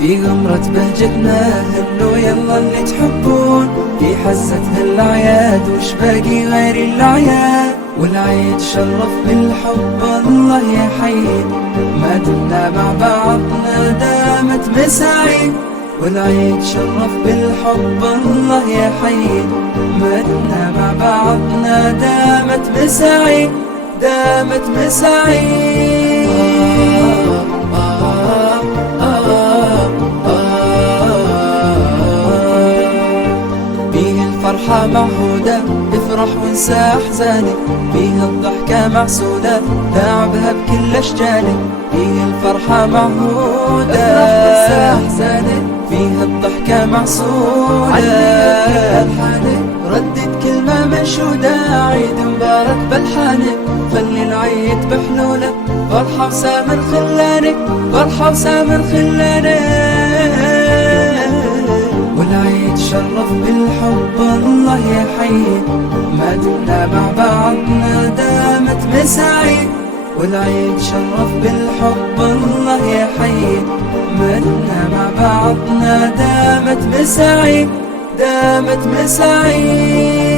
في غمرة بهجتنا هنوا يلا اللي تحبون، في حزة هالأعياد وش باقي غير الأعياد. والعيد شرف بالحب الله يا حي، ما دمنا مع بعضنا دامت مساعيد. والعيد شرف بالحب الله يا حي، ما دمنا مع بعضنا دامت مساعيد دامت مساعيد. فيه الفرحة معهودة افرح وانسى احزانك، فيه الضحكة معسودة داعبها بكل اشجانك. فيه الفرحة معهودة افرح وانسى احزانك، فيه الضحكة معسودة ردد كلمة منشودة عيد مبارك بلحانك. خلي العيد بحلولك فرحة وسامر خلانك فرحة وسامر خلانك. والعيد شرف بالحب الله يا حي، ما دمنا مع بعضنا دامت مساعيد. والعيد شرف بالحب الله يا حي، ما دمنا مع بعضنا دامت مساعيد دامت مساعيد.